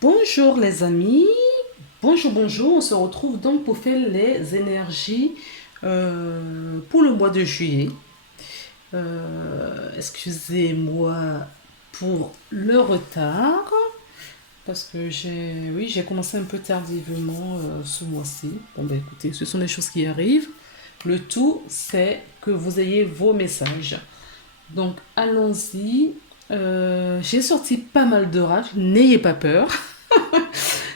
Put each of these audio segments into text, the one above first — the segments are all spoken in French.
Bonjour les amis, bonjour, on se retrouve donc pour faire les énergies pour le mois de juillet. Excusez-moi pour le retard, parce que j'ai commencé un peu tardivement ce mois-ci. Bon ben écoutez, ce sont des choses qui arrivent. Le tout, c'est que vous ayez vos messages. Donc allons-y. J'ai sorti pas mal d'orages, n'ayez pas peur.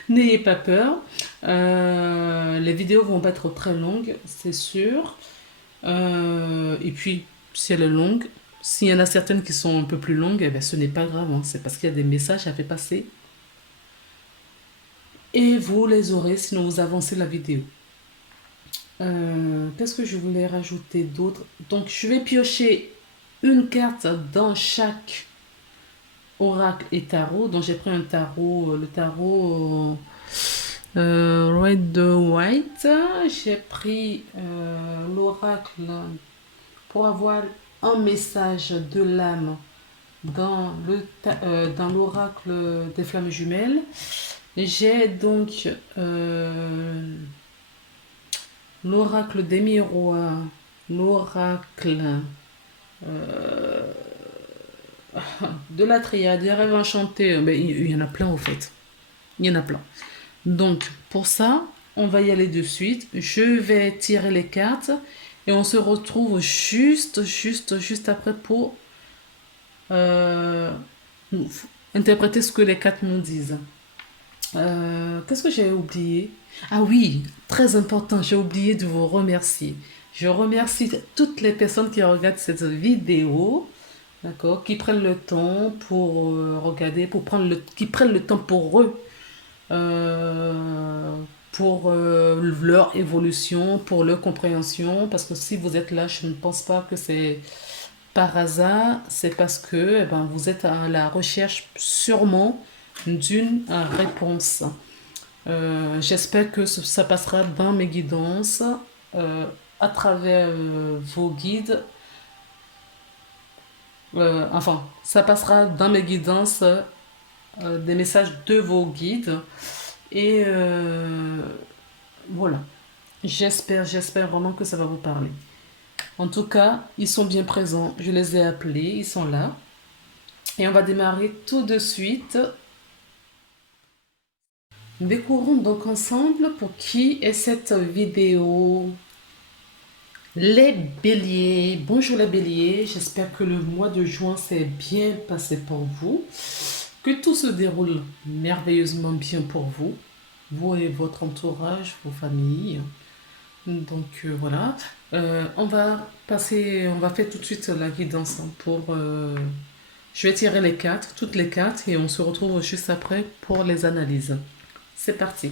N'ayez pas peur. Les vidéos vont pas être très longues, c'est sûr. Et puis, si elle est longue, s'il y en a certaines qui sont un peu plus longues, eh ben, ce n'est pas grave, hein. C'est parce qu'il y a des messages à faire passer. Et vous les aurez, sinon vous avancez la vidéo. Qu'est-ce que je voulais rajouter d'autre? Donc, je vais piocher une carte dans chaque oracle et tarot. Donc, j'ai pris un tarot, le tarot Red de White. J'ai pris l'oracle pour avoir un message de l'âme dans l'oracle des flammes jumelles. J'ai donc l'oracle des miroirs, l'oracle euh, de la triade, des rêves enchantés. Ben, il y en a plein au fait. Il y en a plein. Donc, pour ça, on va y aller de suite. Je vais tirer les cartes et on se retrouve juste après pour euh, interpréter ce que les cartes nous disent. Qu'est-ce que j'ai oublié? Ah oui, très important, j'ai oublié de vous remercier. Je remercie toutes les personnes qui regardent cette vidéo, d'accord, qui prennent le temps pour regarder, qui prennent le temps pour eux euh, pour leur évolution, pour leur compréhension. Parce que si vous êtes là, je ne pense pas que c'est par hasard, c'est parce que vous êtes à la recherche sûrement d'une réponse. J'espère que ça passera dans mes guidances, à travers vos guides. Enfin, ça passera dans mes guidances, des messages de vos guides. Et voilà. J'espère vraiment que ça va vous parler. En tout cas, ils sont bien présents. Je les ai appelés, ils sont là. Et on va démarrer tout de suite. Découvrons donc ensemble pour qui est cette vidéo. Les béliers. Bonjour les béliers. J'espère que le mois de juin s'est bien passé pour vous. Que tout se déroule merveilleusement bien pour vous. Vous et votre entourage, vos familles. Donc voilà. On va faire tout de suite la guidance pour. Je vais tirer les cartes, toutes les cartes, et on se retrouve juste après pour les analyses. C'est parti.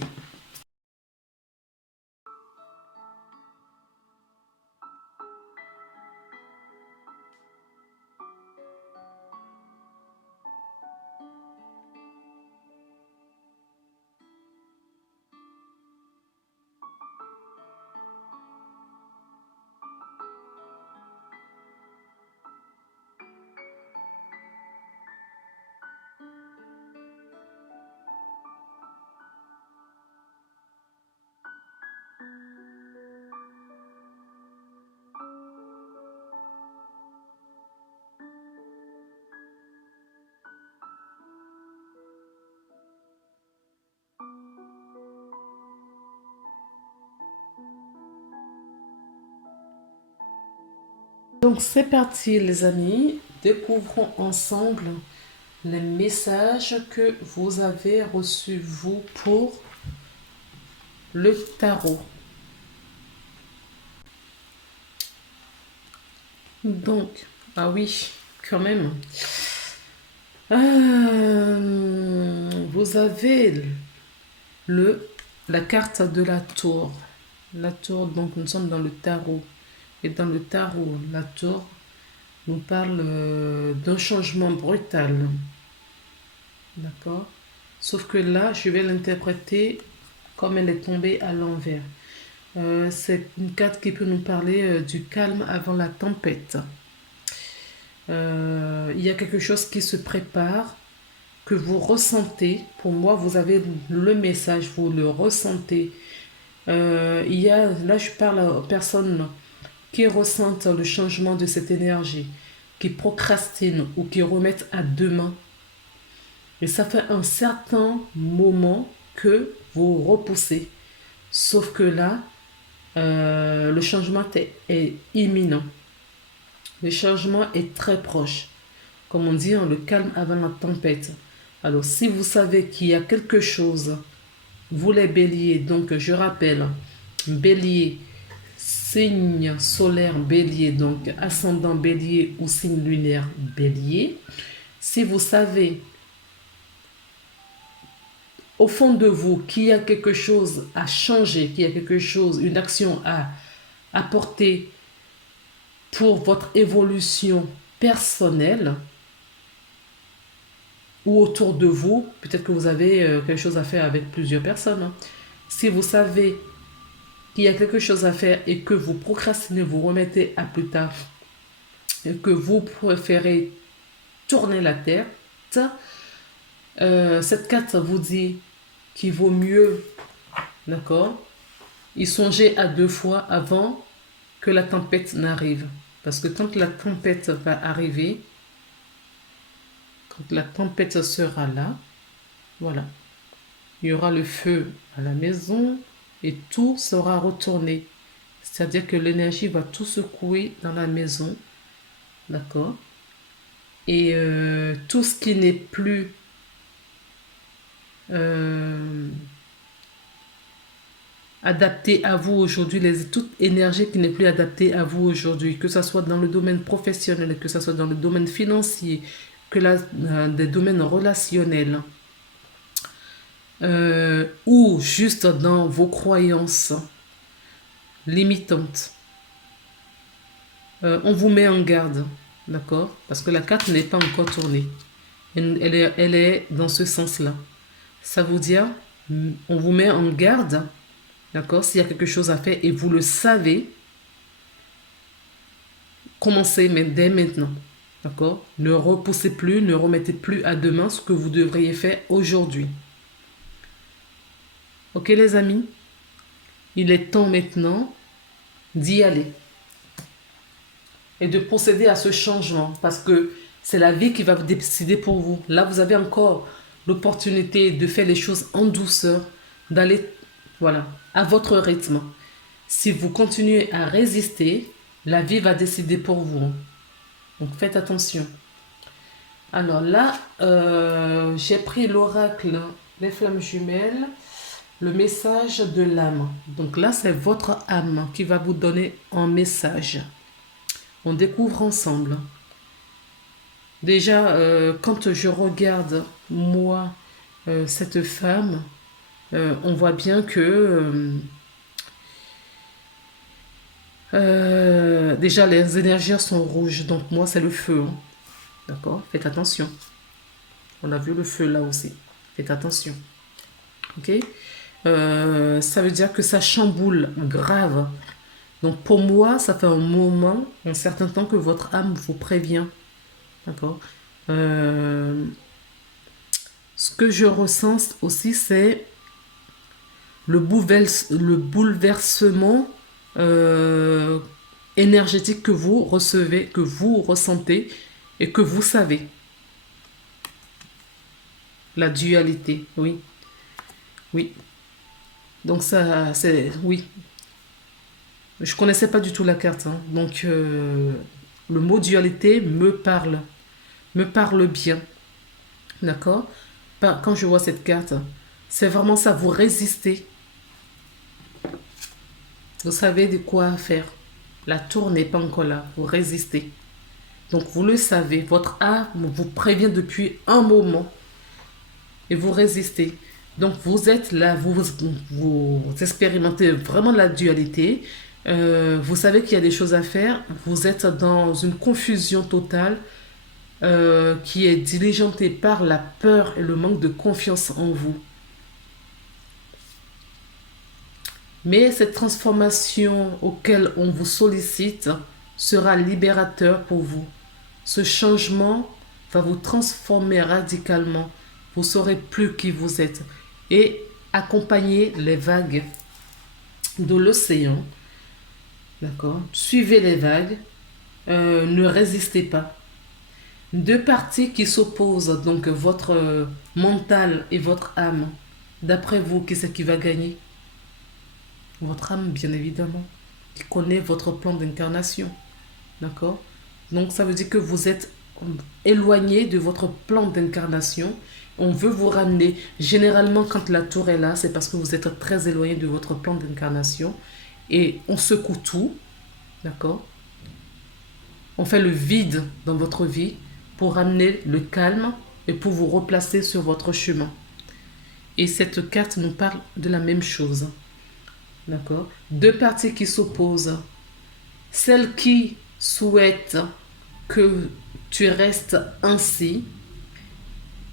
Donc c'est parti les amis. Découvrons ensemble les messages que vous avez reçus vous pour le tarot. Donc, ah oui, quand même. Vous avez le, la carte de la tour. La tour, donc nous sommes dans le tarot. Et dans le tarot, la tour nous parle d'un changement brutal. D'accord? Sauf que là, je vais l'interpréter comme elle est tombée à l'envers. C'est une carte qui peut nous parler du calme avant la tempête. Il y a quelque chose qui se prépare, que vous ressentez, pour moi, vous avez le message, vous le ressentez. Là, je parle aux personnes qui ressentent le changement de cette énergie, qui procrastinent ou qui remettent à demain. Et ça fait un certain moment que vous repoussez. Sauf que là, le changement est imminent. Le changement est très proche. Comme on dit, le calme avant la tempête. Alors, si vous savez qu'il y a quelque chose, vous les béliers, donc je rappelle, bélier, signe solaire bélier, donc ascendant bélier ou signe lunaire bélier, si vous savez au fond de vous qu'il y a quelque chose à changer, qu'il y a quelque chose, une action à apporter pour votre évolution personnelle, ou autour de vous, peut-être que vous avez quelque chose à faire avec plusieurs personnes. Si vous savez qu'il y a quelque chose à faire et que vous procrastinez, vous remettez à plus tard, et que vous préférez tourner la tête, cette carte vous dit qu'il vaut mieux, d'accord, y songer à 2 fois avant que la tempête n'arrive. Parce que quand la tempête va arriver, quand la tempête sera là, voilà, il y aura le feu à la maison et tout sera retourné. C'est-à-dire que l'énergie va tout secouer dans la maison, d'accord? Et tout ce qui n'est plus adapté à vous aujourd'hui, toute énergie qui n'est plus adaptée à vous aujourd'hui, que ce soit dans le domaine professionnel, que ce soit dans le domaine financier, des domaines relationnels, ou juste dans vos croyances limitantes, on vous met en garde, d'accord? Parce que la carte n'est pas encore tournée. Elle est dans ce sens-là. Ça veut dire, on vous met en garde, d'accord? S'il y a quelque chose à faire et vous le savez, commencez dès maintenant. D'accord? Ne repoussez plus, ne remettez plus à demain ce que vous devriez faire aujourd'hui. Ok les amis? Il est temps maintenant d'y aller. Et de procéder à ce changement. Parce que c'est la vie qui va vous décider pour vous. Là, vous avez encore l'opportunité de faire les choses en douceur. D'aller, voilà, à votre rythme. Si vous continuez à résister, la vie va décider pour vous. Donc faites attention. Alors là, j'ai pris l'oracle des flammes jumelles, le message de l'âme. Donc là, c'est votre âme qui va vous donner un message. On découvre ensemble. Déjà, quand je regarde, moi, cette femme, on voit bien que déjà les énergies sont rouges. Donc moi, c'est le feu. Hein. D'accord? Faites attention. On a vu le feu là aussi. Faites attention. Ok? Ça veut dire que ça chamboule grave. Donc pour moi, ça fait un moment, un certain temps que votre âme vous prévient. D'accord? Ce que je ressens aussi, c'est le bouleversement énergétique que vous recevez, que vous ressentez et que vous savez. La dualité, oui. Oui. Donc ça, c'est... Oui. Je connaissais pas du tout la carte. Hein. Donc, le mot dualité me parle bien. D'accord? Quand je vois cette carte, c'est vraiment ça, vous résistez. Vous savez de quoi faire. La tour n'est pas encore là, vous résistez. Donc, vous le savez, votre âme vous prévient depuis un moment. Et vous résistez. Donc, vous êtes là, vous expérimentez vraiment la dualité. Vous savez qu'il y a des choses à faire. Vous êtes dans une confusion totale qui est diligentée par la peur et le manque de confiance en vous. Mais cette transformation auquel on vous sollicite sera libérateur pour vous. Ce changement va vous transformer radicalement. Vous saurez plus qui vous êtes. Et accompagnez les vagues de l'océan. D'accord? Suivez les vagues. Ne résistez pas. Deux parties qui s'opposent, donc votre mental et votre âme. D'après vous, qui c'est qui va gagner? Votre âme, bien évidemment, qui connaît votre plan d'incarnation. D'accord? Donc ça veut dire que vous êtes éloigné de votre plan d'incarnation. On veut vous ramener. Généralement, quand la tour est là, c'est parce que vous êtes très éloigné de votre plan d'incarnation. Et on secoue tout. D'accord? On fait le vide dans votre vie pour ramener le calme et pour vous replacer sur votre chemin. Et cette carte nous parle de la même chose. D'accord? Deux parties qui s'opposent. Celle qui souhaite que tu restes ainsi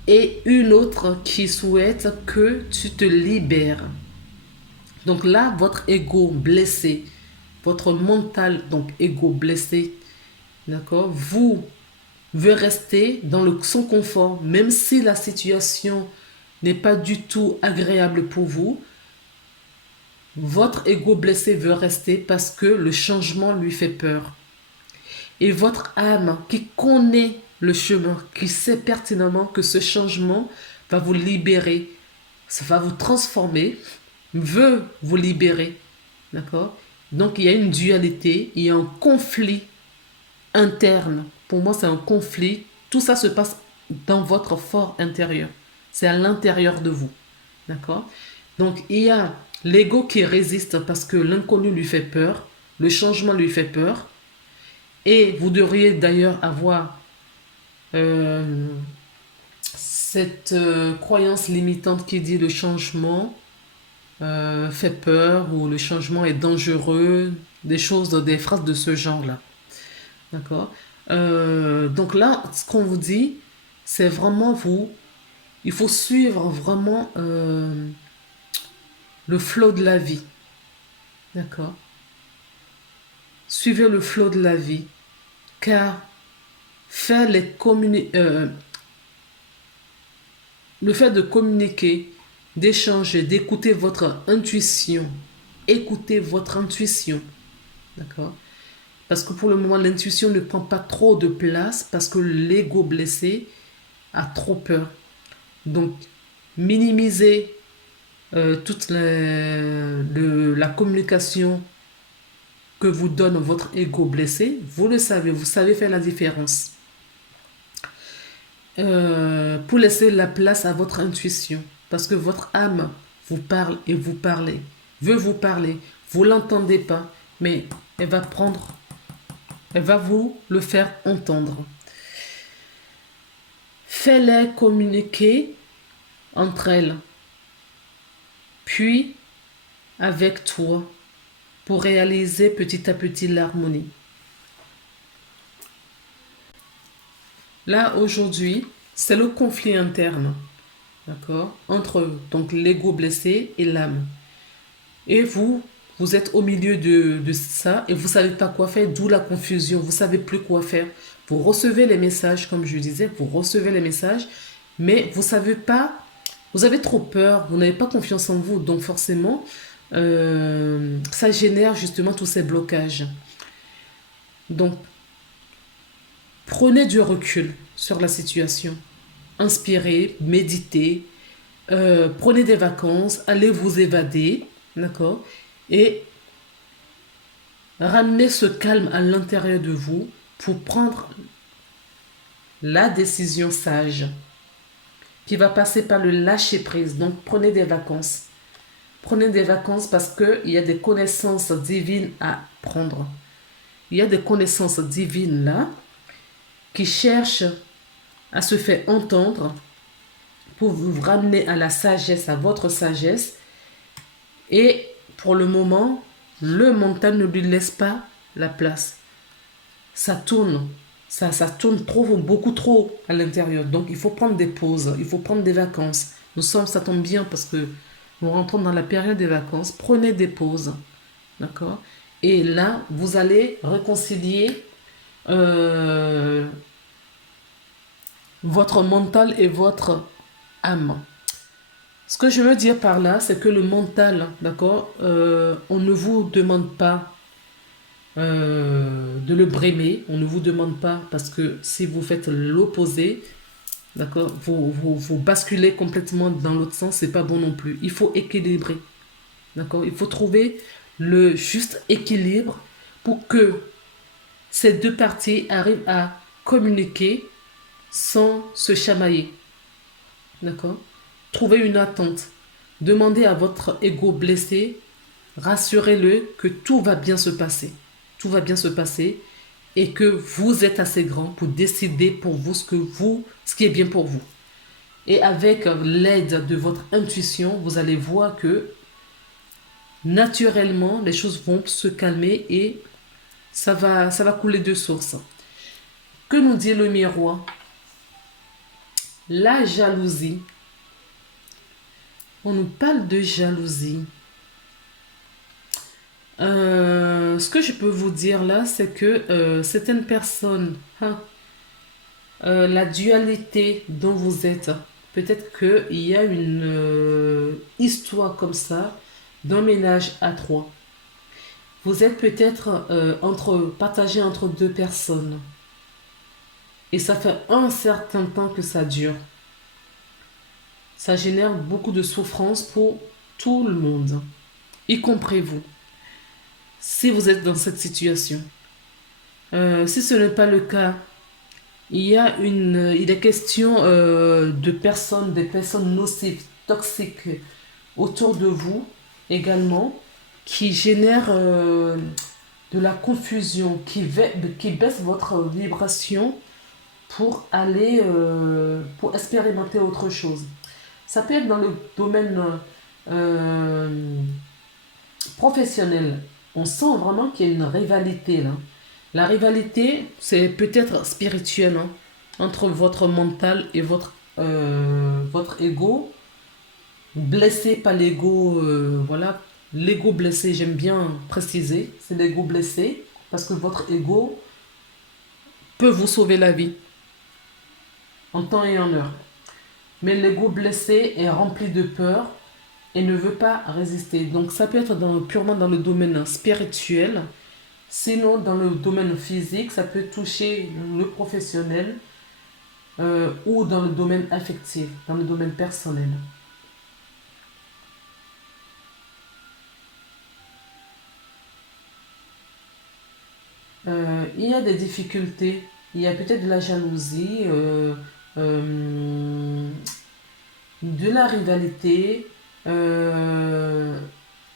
et une autre qui souhaite que tu te libères. Donc là, votre ego blessé, votre mental, donc ego blessé, d'accord, vous veut rester dans son confort, même si la situation n'est pas du tout agréable pour vous. Votre ego blessé veut rester parce que le changement lui fait peur. Et votre âme qui connaît le chemin, qui sait pertinemment que ce changement va vous libérer, ça va vous transformer, veut vous libérer. D'accord? Donc il y a une dualité, il y a un conflit interne. Pour moi, c'est un conflit. Tout ça se passe dans votre fort intérieur. C'est à l'intérieur de vous. D'accord? Donc il y a l'ego qui résiste parce que l'inconnu lui fait peur, le changement lui fait peur. Et vous devriez d'ailleurs avoir cette croyance limitante qui dit le changement fait peur ou le changement est dangereux, des choses, des phrases de ce genre-là. D'accord? Donc là, ce qu'on vous dit, c'est vraiment vous, il faut suivre vraiment le flot de la vie. D'accord? Suivez le flot de la vie. Car le fait de communiquer, d'échanger, d'écouter votre intuition, écoutez votre intuition, d'accord? Parce que pour le moment, l'intuition ne prend pas trop de place parce que l'ego blessé a trop peur. Donc, minimisez toute la communication que vous donne votre ego blessé. Vous le savez, vous savez faire la différence. Pour laisser la place à votre intuition. Parce que votre âme vous parle et vous parlez. Veut vous parler. Vous ne l'entendez pas. Mais elle va vous le faire entendre. Fais-les communiquer entre elles. Puis avec toi pour réaliser petit à petit l'harmonie. Là, aujourd'hui, c'est le conflit interne, d'accord, entre donc l'ego blessé et l'âme. Et vous êtes au milieu de ça et vous ne savez pas quoi faire, d'où la confusion, vous ne savez plus quoi faire. Vous recevez les messages, comme je disais, vous recevez les messages, mais vous ne savez pas, vous avez trop peur, vous n'avez pas confiance en vous, donc forcément, ça génère justement tous ces blocages. Donc, prenez du recul sur la situation. Inspirez, méditez, prenez des vacances, allez vous évader, d'accord? Et ramenez ce calme à l'intérieur de vous pour prendre la décision sage qui va passer par le lâcher-prise. Donc, prenez des vacances. Prenez des vacances parce qu'il y a des connaissances divines à prendre. Il y a des connaissances divines là qui cherchent à se faire entendre pour vous ramener à la sagesse, à votre sagesse. Et pour le moment, le mental ne lui laisse pas la place. Ça tourne. Ça tourne trop, beaucoup trop à l'intérieur. Donc, il faut prendre des pauses. Il faut prendre des vacances. Ça tombe bien parce que nous rentrons dans la période des vacances. Prenez des pauses. D'accord? Et là, vous allez réconcilier votre mental et votre âme. Ce que je veux dire par là, c'est que le mental, d'accord, on ne vous demande pas de le brémer, on ne vous demande pas, parce que si vous faites l'opposé, d'accord, vous basculez complètement dans l'autre sens, c'est pas bon non plus. Il faut équilibrer, d'accord, il faut trouver le juste équilibre pour que ces deux parties arrivent à communiquer sans se chamailler, d'accord. Trouvez une attente. Demandez à votre ego blessé, rassurez-le que tout va bien se passer. Tout va bien se passer et que vous êtes assez grand pour décider pour vous ce qui est bien pour vous. Et avec l'aide de votre intuition, vous allez voir que naturellement, les choses vont se calmer et ça va couler de source. Que nous dit le miroir? La jalousie. On nous parle de jalousie. Ce que je peux vous dire là, c'est que certaines personnes, hein, la dualité dont vous êtes, peut-être qu'il y a une histoire comme ça d'un ménage à trois. Vous êtes peut-être partagé entre deux personnes. Et ça fait un certain temps que ça dure. Ça génère beaucoup de souffrance pour tout le monde, y compris vous. Si vous êtes dans cette situation. Si ce n'est pas le cas, il est question de personnes, des personnes nocives, toxiques autour de vous également, qui génèrent de la confusion, qui baissent votre vibration pour aller, pour expérimenter autre chose. Ça peut être dans le domaine euh, professionnel. On sent vraiment qu'il y a une rivalité là. La rivalité, c'est peut-être spirituel, hein, entre votre mental et votre ego. Blessé par l'ego, voilà. L'ego blessé, j'aime bien préciser, c'est l'ego blessé, parce que votre ego peut vous sauver la vie, en temps et en heure. Mais l'ego blessé est rempli de peur et ne veut pas résister. Donc ça peut être purement dans le domaine spirituel. Sinon, dans le domaine physique, ça peut toucher le professionnel ou dans le domaine affectif, dans le domaine personnel. Il y a des difficultés, il y a peut-être de la jalousie, euh, de la rivalité. euh,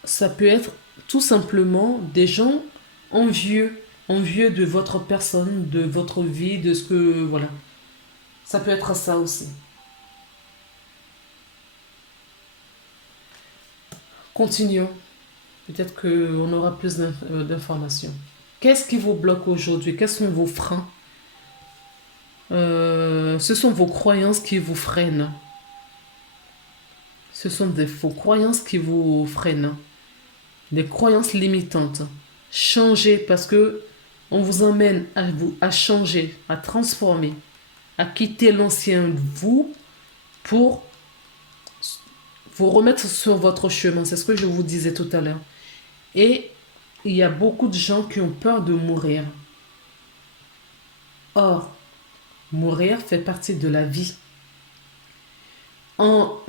Ça peut être tout simplement des gens envieux, envieux de votre personne, de votre vie, de ce que... Voilà. Ça peut être ça aussi. Continuons. Peut-être qu'on aura plus d'informations. Qu'est-ce qui vous bloque aujourd'hui? Quels sont vos freins? Ce sont vos croyances qui vous freinent. Ce sont vos croyances qui vous freinent. Des croyances limitantes. Changez parce que on vous emmène à changer, à transformer, à quitter l'ancien vous pour vous remettre sur votre chemin. C'est ce que je vous disais tout à l'heure. Et il y a beaucoup de gens qui ont peur de mourir. Or, mourir fait partie de la vie. En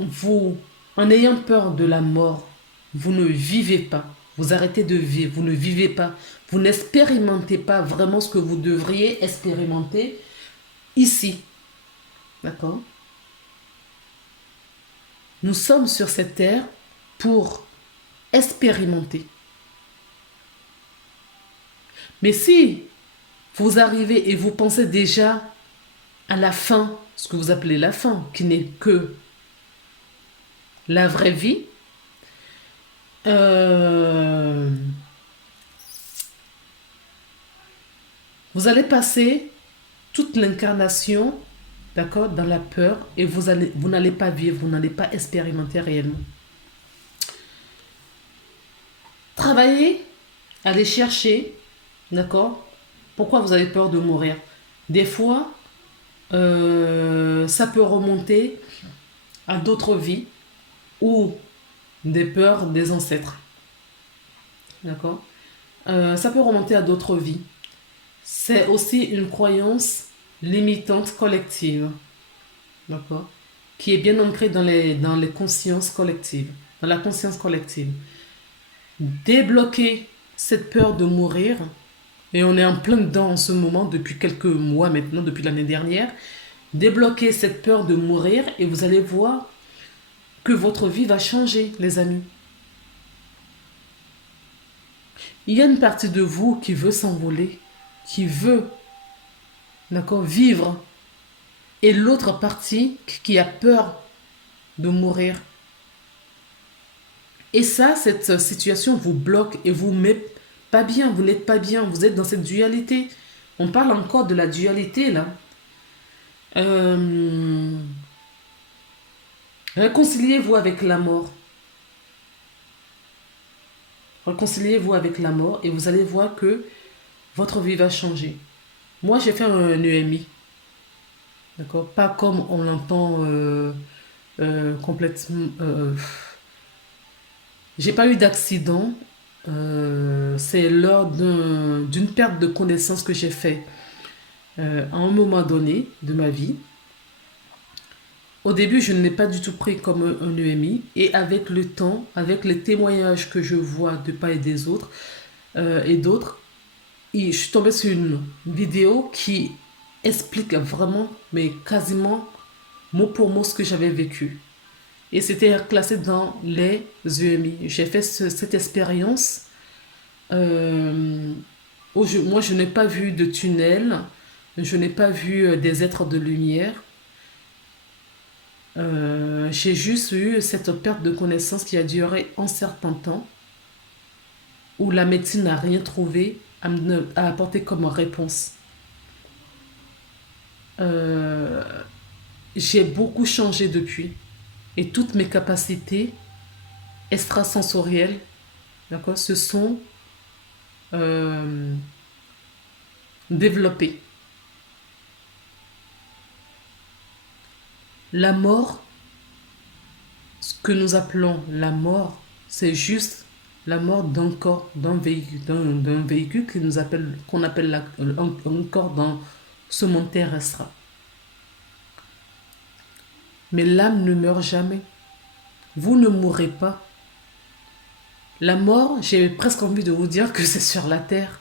ayant peur de la mort, vous ne vivez pas. Vous arrêtez de vivre. Vous ne vivez pas. Vous n'expérimentez pas vraiment ce que vous devriez expérimenter ici. D'accord? Nous sommes sur cette terre pour expérimenter. Mais si vous arrivez et vous pensez déjà à la fin, ce que vous appelez la fin, qui n'est que la vraie vie, vous allez passer toute l'incarnation, d'accord, dans la peur et vous n'allez pas vivre, vous n'allez pas expérimenter réellement. Travaillez, allez chercher, d'accord, pourquoi vous avez peur de mourir. Des fois, ça peut remonter à d'autres vies ou des peurs des ancêtres. D'accord? Ça peut remonter à d'autres vies. C'est aussi une croyance limitante collective. D'accord? Qui est bien ancrée dans les consciences collectives, dans la conscience collective. Débloquer cette peur de mourir, et on est en plein dedans en ce moment depuis quelques mois maintenant, depuis l'année dernière, débloquer cette peur de mourir et vous allez voir que votre vie va changer, les amis. Il y a une partie de vous qui veut s'envoler, qui veut, d'accord, vivre, et l'autre partie qui a peur de mourir. Et ça, cette situation vous bloque et vous met pas bien, vous n'êtes pas bien, vous êtes dans cette dualité. On parle encore de la dualité là. Euh, Réconciliez-vous avec la mort. Réconciliez-vous avec la mort et vous allez voir que votre vie va changer. Moi, j'ai fait un EMI, d'accord? Pas comme on l'entend complètement. J'ai pas eu d'accident. C'est lors d'une perte de connaissance que j'ai fait à un moment donné de ma vie. Au début, je ne l'ai pas du tout pris comme un EMI. Et avec le temps, avec les témoignages que je vois de part et des autres et d'autres, je suis tombée sur une vidéo qui explique vraiment, mais quasiment mot pour mot ce que j'avais vécu. Et c'était classé dans les EMI. J'ai fait cette expérience où moi, je n'ai pas vu de tunnel, je n'ai pas vu des êtres de lumière. J'ai juste eu cette perte de connaissance qui a duré un certain temps, où la médecine n'a rien trouvé à apporter comme réponse. Euh, j'ai beaucoup changé depuis. Et toutes mes capacités extrasensorielles, d'accord, se sont euh, développées. La mort, ce que nous appelons la mort, c'est juste la mort d'un corps, d'un véhicule qu'on appelle un corps dans ce monde terrestre. Mais l'âme ne meurt jamais. Vous ne mourrez pas. La mort, j'ai presque envie de vous dire que c'est sur la terre.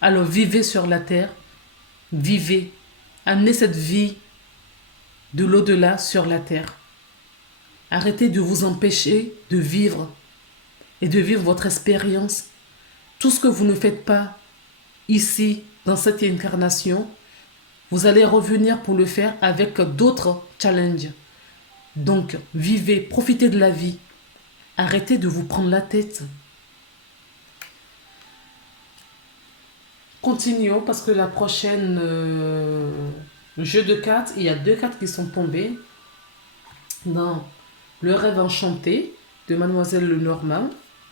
Alors vivez sur la terre, vivez. Amenez cette vie de l'au-delà sur la terre. Arrêtez de vous empêcher de vivre et de vivre votre expérience. Tout ce que vous ne faites pas ici, dans cette incarnation, vous allez revenir pour le faire avec d'autres challenges. Donc, vivez, profitez de la vie. Arrêtez de vous prendre la tête. Continuons parce que la prochaine jeu de cartes, il y a 2 cartes qui sont tombées dans le rêve enchanté de Mademoiselle Lenormand.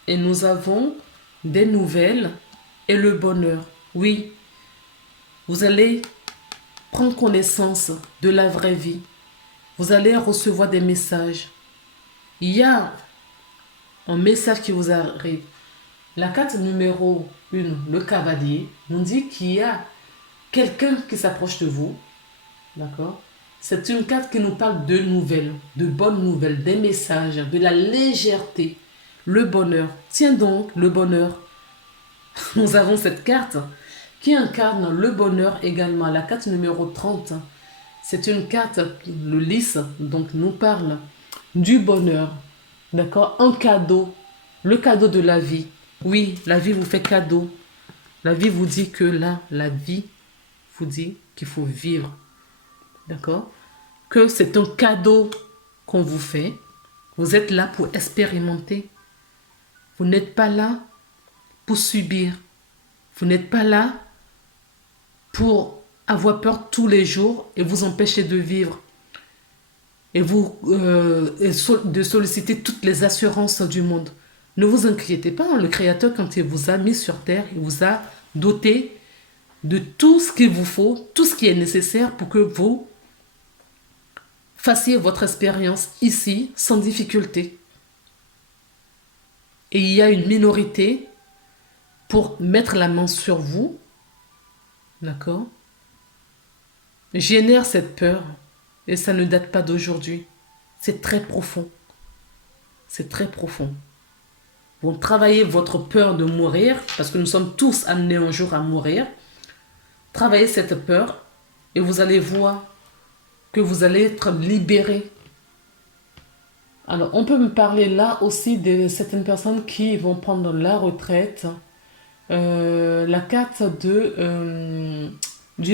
Et nous avons des nouvelles et le bonheur. Oui, vous allez prendre connaissance de la vraie vie. Vous allez recevoir des messages. Il y a un message qui vous arrive. La carte numéro 1, le cavalier, nous dit qu'il y a quelqu'un qui s'approche de vous. D'accord? C'est une carte qui nous parle de nouvelles, de bonnes nouvelles, des messages, de la légèreté, le bonheur. Tiens donc, le bonheur. Nous avons cette carte qui incarne le bonheur également. La carte numéro 30, c'est une carte, le lys, donc nous parle du bonheur. D'accord? Un cadeau, le cadeau de la vie. Oui, la vie vous fait cadeau. La vie vous dit que là, la vie vous dit qu'il faut vivre. D'accord? Que c'est un cadeau qu'on vous fait. Vous êtes là pour expérimenter. Vous n'êtes pas là pour subir. Vous n'êtes pas là pour avoir peur tous les jours et vous empêcher de vivre. Et de solliciter toutes les assurances du monde. Ne vous inquiétez pas, le Créateur, quand il vous a mis sur terre, il vous a doté de tout ce qu'il vous faut, tout ce qui est nécessaire pour que vous fassiez votre expérience ici sans difficulté. Et il y a une minorité pour mettre la main sur vous, d'accord, génère cette peur. Et ça ne date pas d'aujourd'hui. C'est très profond. C'est très profond. Vous travaillez votre peur de mourir, parce que nous sommes tous amenés un jour à mourir. Travaillez cette peur et vous allez voir que vous allez être libéré. Alors, on peut me parler là aussi de certaines personnes qui vont prendre la retraite. La carte du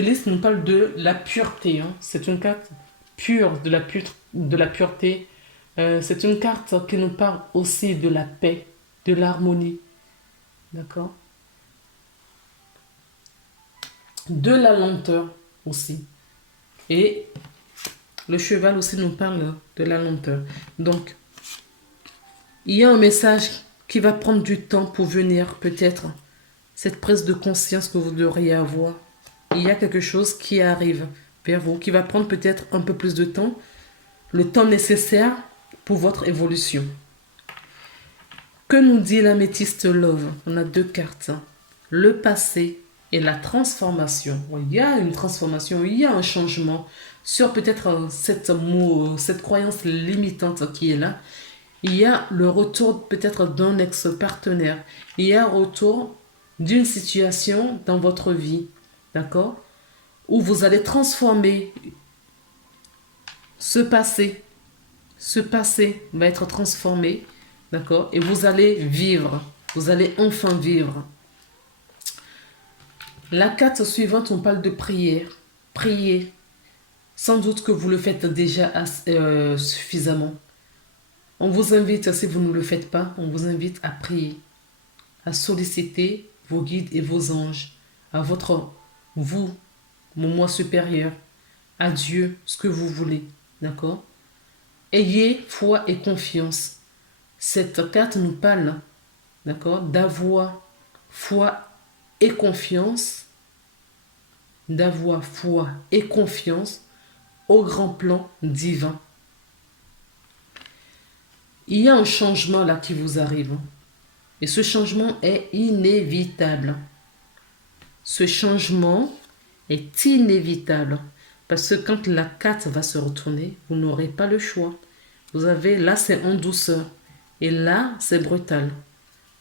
lys nous parle de la pureté. Hein. C'est une carte pure, de la pureté. C'est une carte qui nous parle aussi de la paix, de l'harmonie. D'accord? De la lenteur aussi. Et le cheval aussi nous parle de la lenteur. Donc, il y a un message qui va prendre du temps pour venir, peut-être. Cette prise de conscience que vous devriez avoir. Il y a quelque chose qui arrive vers vous, qui va prendre peut-être un peu plus de temps. Le temps nécessaire pour votre évolution. Que nous dit l'améthyste Love? On a 2 cartes. Le passé et la transformation. Il y a une transformation, il y a un changement sur peut-être cette croyance limitante qui est là. Il y a le retour peut-être d'un ex-partenaire. Il y a un retour d'une situation dans votre vie, d'accord? Où vous allez transformer ce passé. Ce passé va être transformé, d'accord? Et vous allez vivre. Vous allez enfin vivre. La carte suivante, on parle de prière. Priez. Sans doute que vous le faites déjà suffisamment. On vous invite, si vous ne le faites pas, on vous invite à prier, à solliciter vos guides et vos anges, à vous, mon moi supérieur, à Dieu, ce que vous voulez, d'accord? Ayez foi et confiance. Cette carte nous parle, d'accord, d'avoir foi et confiance, d'avoir foi et confiance au grand plan divin. Il y a un changement là qui vous arrive. Et ce changement est inévitable. Ce changement est inévitable. Parce que quand la carte va se retourner, vous n'aurez pas le choix. Vous avez, là c'est en douceur. Et là c'est brutal.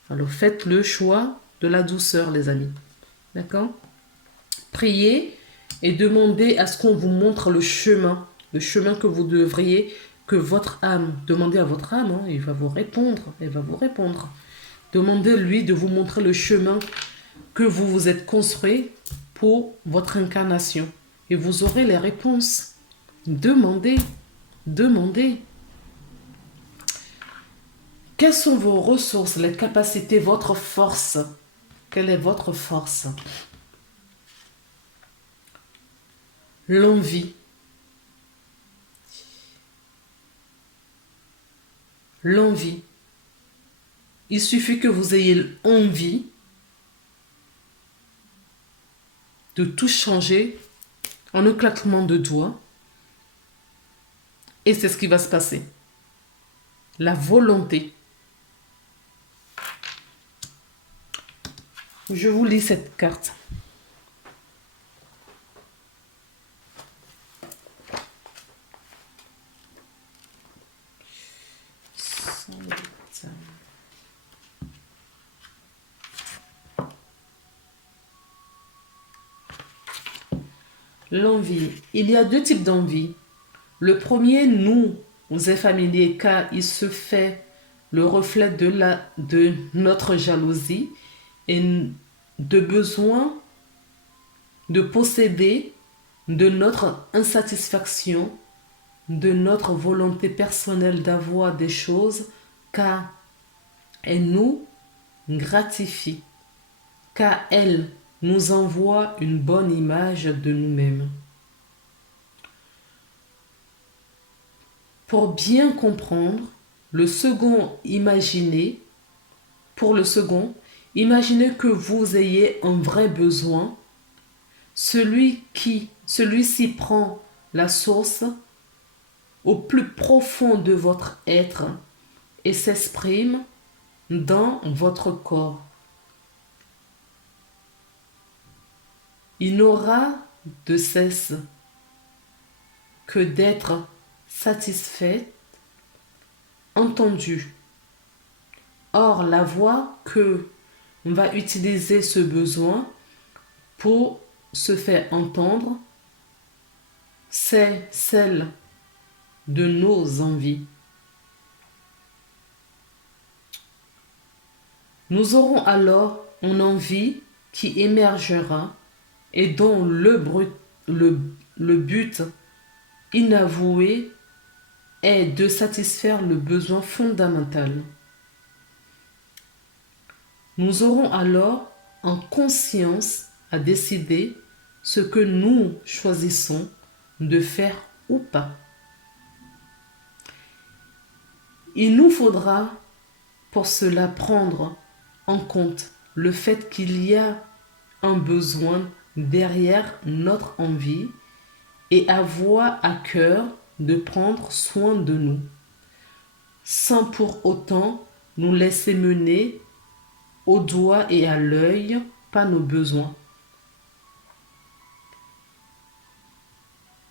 Alors faites le choix de la douceur les amis. D'accord? Priez et demandez à ce qu'on vous montre le chemin que vous devriez, que votre âme, demandez à votre âme, hein, il va vous répondre, elle va vous répondre. Demandez-lui de vous montrer le chemin que vous vous êtes construit pour votre incarnation. Et vous aurez les réponses. Demandez, demandez. Quelles sont vos ressources, les capacités, votre force? Quelle est votre force? L'envie. L'envie. Il suffit que vous ayez envie de tout changer en un claquement de doigts. Et c'est ce qui va se passer. La volonté. Je vous lis cette carte. L'envie. Il y a 2 types d'envie. Le premier nous est familier car il se fait le reflet de notre jalousie et de besoin de posséder, de notre insatisfaction, de notre volonté personnelle d'avoir des choses car elle nous gratifie, car elle nous envoie une bonne image de nous-mêmes. Pour bien comprendre, pour le second, imaginez que vous ayez un vrai besoin. Celui-ci prend la source au plus profond de votre être et s'exprime dans votre corps. Il n'aura de cesse que d'être satisfait, entendu. Or, la voix que va utiliser ce besoin pour se faire entendre, c'est celle de nos envies. Nous aurons alors une envie qui émergera et dont le but inavoué est de satisfaire le besoin fondamental. Nous aurons alors en conscience à décider ce que nous choisissons de faire ou pas. Il nous faudra pour cela prendre en compte le fait qu'il y a un besoin derrière notre envie et avoir à cœur de prendre soin de nous, sans pour autant nous laisser mener au doigt et à l'œil par nos besoins.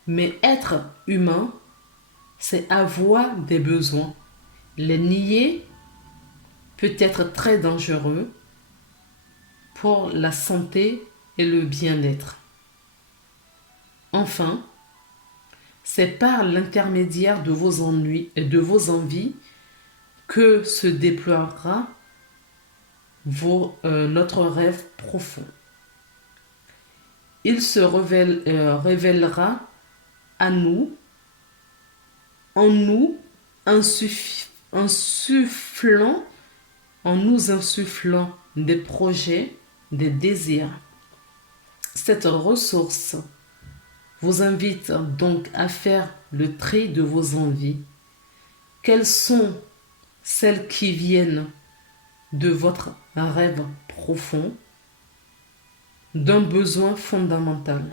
Mais être humain, c'est avoir des besoins. Les nier peut être très dangereux pour la santé et le bien-être. Enfin, c'est par l'intermédiaire de vos ennuis et de vos envies que se déploiera notre rêve profond. Il se révélera à nous, en nous insufflant des projets, des désirs. Cette ressource vous invite donc à faire le tri de vos envies. Quelles sont celles qui viennent de votre rêve profond, d'un besoin fondamental?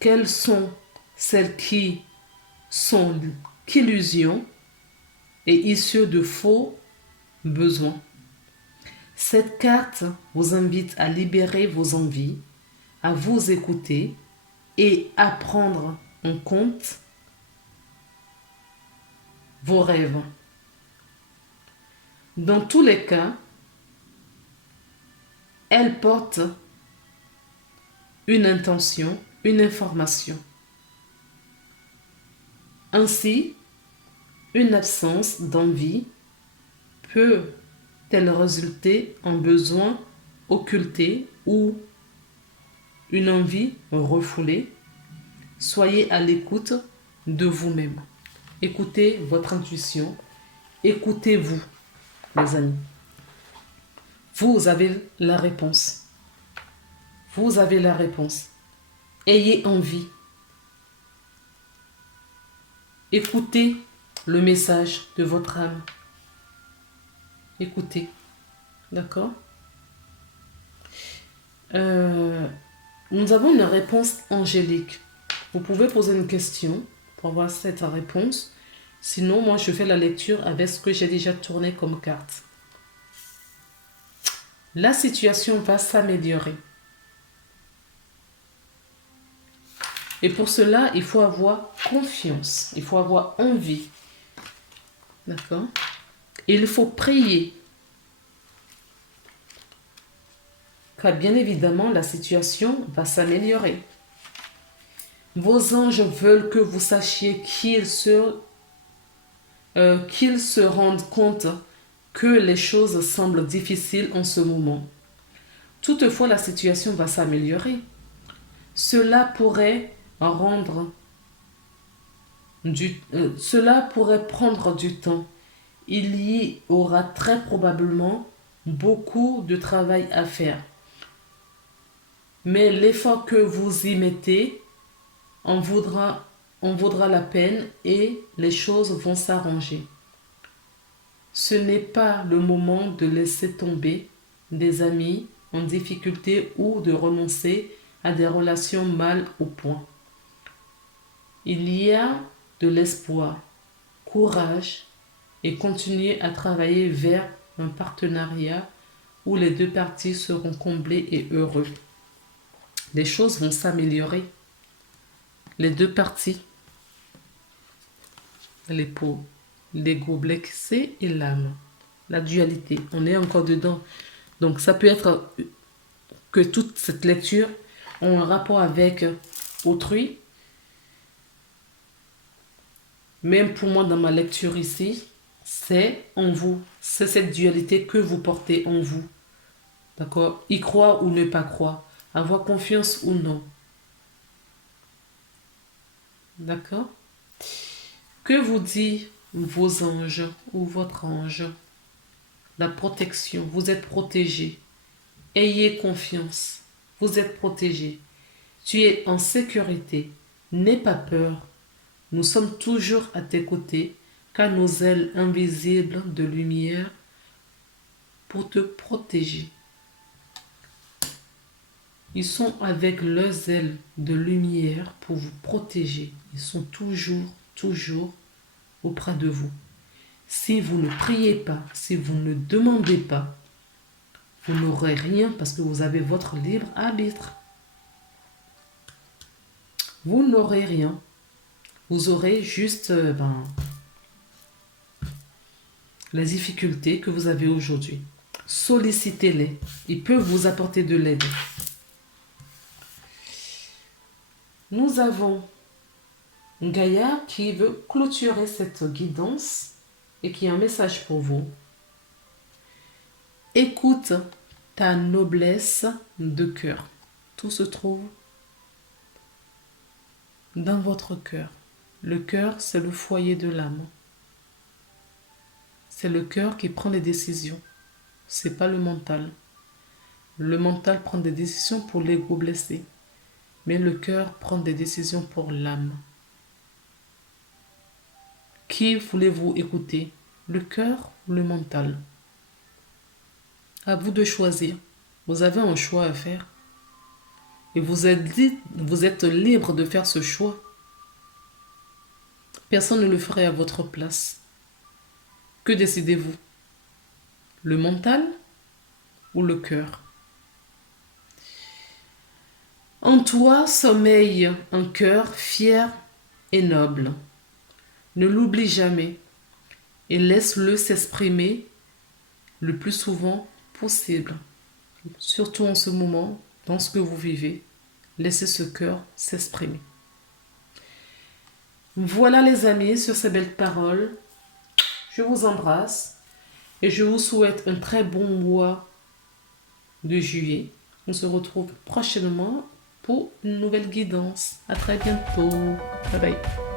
Quelles sont celles qui sont qu'illusions et issues de faux besoins? Cette carte vous invite à libérer vos envies, à vous écouter et à prendre en compte vos rêves. Dans tous les cas, elle porte une intention, une information. Ainsi, une absence d'envie peut-elle résulter en besoin occulté ou une envie refoulée? Soyez à l'écoute de vous-même. Écoutez votre intuition. Écoutez-vous, les amis. Vous avez la réponse. Vous avez la réponse. Ayez envie. Écoutez le message de votre âme. Écoutez. D'accord? Nous avons une réponse angélique. Vous pouvez poser une question pour avoir cette réponse. Sinon, moi, je fais la lecture avec ce que j'ai déjà tourné comme carte. La situation va s'améliorer. Et pour cela, il faut avoir confiance. Il faut avoir envie. D'accord? Et il faut prier. Car bien évidemment, la situation va s'améliorer. Vos anges veulent que vous sachiez qu'ils se rendent compte que les choses semblent difficiles en ce moment. Toutefois, la situation va s'améliorer. Cela pourrait prendre du temps. Il y aura très probablement beaucoup de travail à faire. Mais l'effort que vous y mettez en vaudra la peine et les choses vont s'arranger. Ce n'est pas le moment de laisser tomber des amis en difficulté ou de renoncer à des relations mal au point. Il y a de l'espoir, courage et continuez à travailler vers un partenariat où les deux parties seront comblées et heureux. Les choses vont s'améliorer. Les deux parties, l'épaule, l'ego blessé et l'âme. La dualité, on est encore dedans. Donc ça peut être que toute cette lecture a un rapport avec autrui. Même pour moi, dans ma lecture ici, c'est en vous. C'est cette dualité que vous portez en vous. D'accord? Y croire ou ne pas croire. Avoir confiance ou non. D'accord? Que vous dit vos anges ou votre ange? La protection. Vous êtes protégé. Ayez confiance. Vous êtes protégé. Tu es en sécurité. N'aie pas peur. Nous sommes toujours à tes côtés, car nos ailes invisibles de lumière pour te protéger. Ils sont avec leurs ailes de lumière pour vous protéger. Ils sont toujours auprès de vous. Si vous ne priez pas, si vous ne demandez pas, vous n'aurez rien parce que vous avez votre libre arbitre. Vous n'aurez rien. Vous aurez juste les difficultés que vous avez aujourd'hui. Sollicitez-les. Ils peuvent vous apporter de l'aide. Nous avons Gaïa qui veut clôturer cette guidance et qui a un message pour vous. Écoute ta noblesse de cœur. Tout se trouve dans votre cœur. Le cœur, c'est le foyer de l'âme. C'est le cœur qui prend les décisions. C'est pas le mental. Le mental prend des décisions pour l'ego blessé. Mais le cœur prend des décisions pour l'âme. Qui voulez-vous écouter? Le cœur ou le mental? À vous de choisir. Vous avez un choix à faire. Et vous êtes libre de faire ce choix. Personne ne le ferait à votre place. Que décidez-vous? Le mental ou le cœur? En toi sommeille un cœur fier et noble. Ne l'oublie jamais et laisse-le s'exprimer le plus souvent possible. Surtout en ce moment, dans ce que vous vivez, laissez ce cœur s'exprimer. Voilà les amis, sur ces belles paroles, je vous embrasse et je vous souhaite un très bon mois de juillet. On se retrouve prochainement pour une nouvelle guidance. À très bientôt. Bye bye.